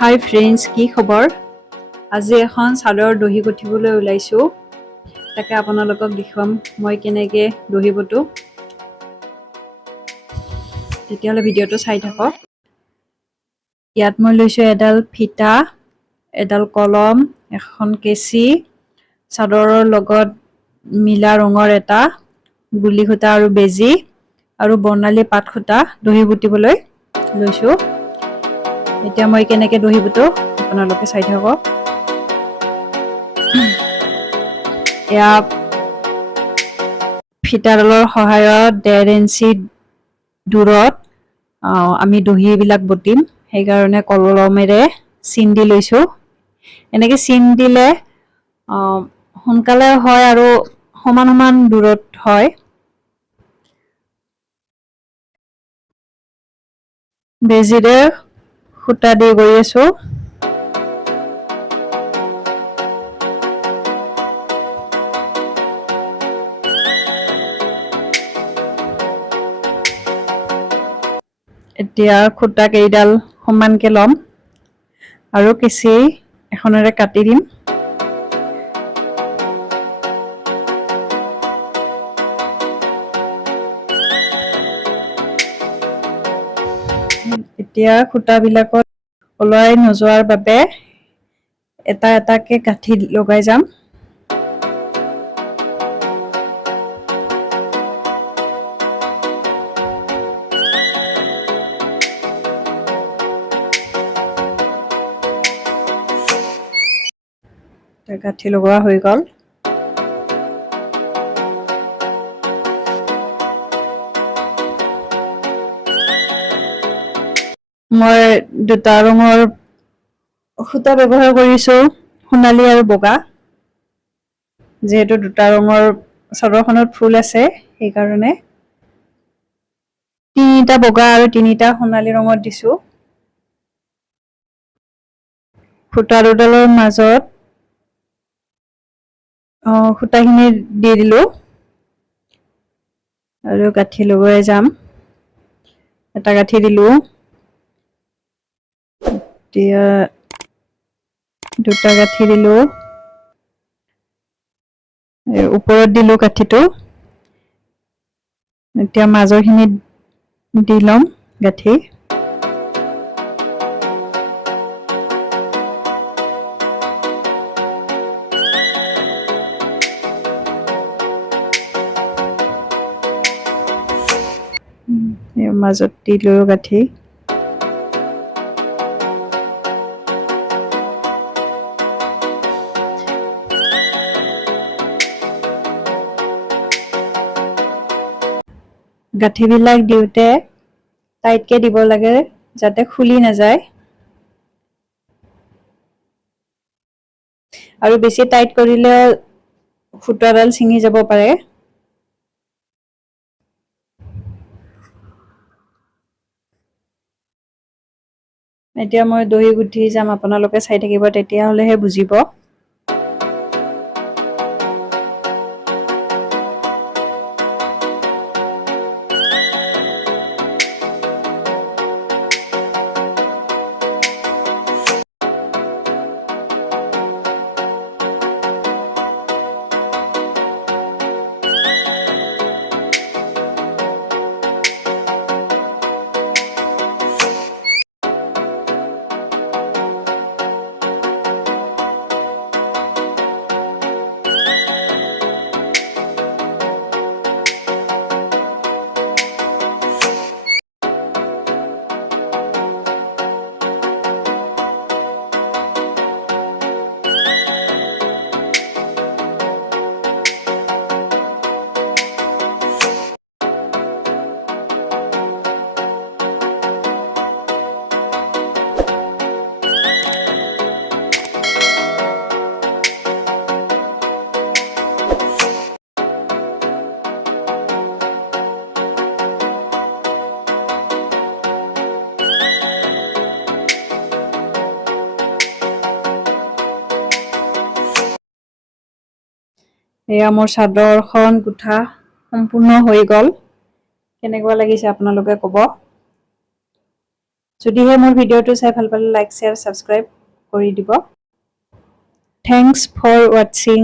হাই friends, কি খবৰ? আজি এখন চাদৰ দহি গুঠিবলৈ ওলাইছোঁ। তাকে আপোনালোকক দেখুৱাম মই কেনেকৈ দহি বটো। তেতিয়াহ'লে ভিডিঅ'টো চাই থাকক। ইয়াত মই লৈছোঁ এডাল ফিটা, এডাল কলম, এখন কেঁচি, চাদৰৰ লগত মিলা ৰঙৰ এটা গুলি সূতা আৰু বেজী আৰু বৰ্ণালী পাত সূতা দহি বুটিবলৈ লৈছোঁ। এতিয়া মই কেনেকৈ দহি বুটো আপোনালোকে চাই থাকক। এয়া ফিটাডালৰ সহায়ত 1.5 ইঞ্চি দূৰত আমি দহিবিলাক বটিম। সেইকাৰণে কলমেৰে চিন দি লৈছোঁ। এনেকৈ চিন দিলে সোনকালে হয় আৰু সমান সমান দূৰত হয়। বেজীৰে সূতা দি গৈ আছোঁ। এতিয়া সূতা কেইডাল সমানকৈ ল'ম আৰু কেঁচি এখনেৰে কাটি দিম। এতিয়া সূতাবিলাকত ওলাই নোযোৱাৰ বাবে এটা এটাকৈ গাঁঠি লগাই যাম। গাঁঠি লগোৱা হৈ গ'ল। মই দুটা ৰঙৰ সূতা ব্যৱহাৰ কৰিছোঁ, সোণালী আৰু বগা। যিহেতু দুটা ৰঙৰ চাদৰখনত ফুল আছে সেইকাৰণে 3টা বগা আৰু 3টা সোণালী ৰঙত দিছোঁ। সূতা দুডালৰ মাজত সূতাখিনি দি দিলোঁ আৰু গাঁঠি লগাই যাম। এটা গাঁঠি দিলোঁ, এতিয়া দুটা গাঁঠি দিলোঁ, ওপৰত দিলোঁ গাঁঠিটো। এতিয়া মাজৰখিনিত দি ল'ম গাঁঠি। মাজত দিলোঁ গাঁঠি। গাঁঠিবিলাক দিওঁতে টাইটকৈ দিব লাগে যাতে খুলি নাযায়, আৰু বেছি টাইট কৰিলে সূতাডাল ছিঙি যাব পাৰে। এতিয়া মই দহি গুঠি যাম, আপোনালোকে চাই থাকিব, তেতিয়াহ'লেহে বুজিব। এয়া মোৰ চাদৰখন গুঠা সম্পূৰ্ণ হৈ গ'ল। কেনেকুৱা লাগিছে আপোনালোকে ক'ব। যদিহে মোৰ ভিডিঅ'টো চাই ভাল পালে লাইক শ্বেয়াৰ ছাবস্ক্ৰাইব কৰি দিব। Thanks for ৱাটছিং।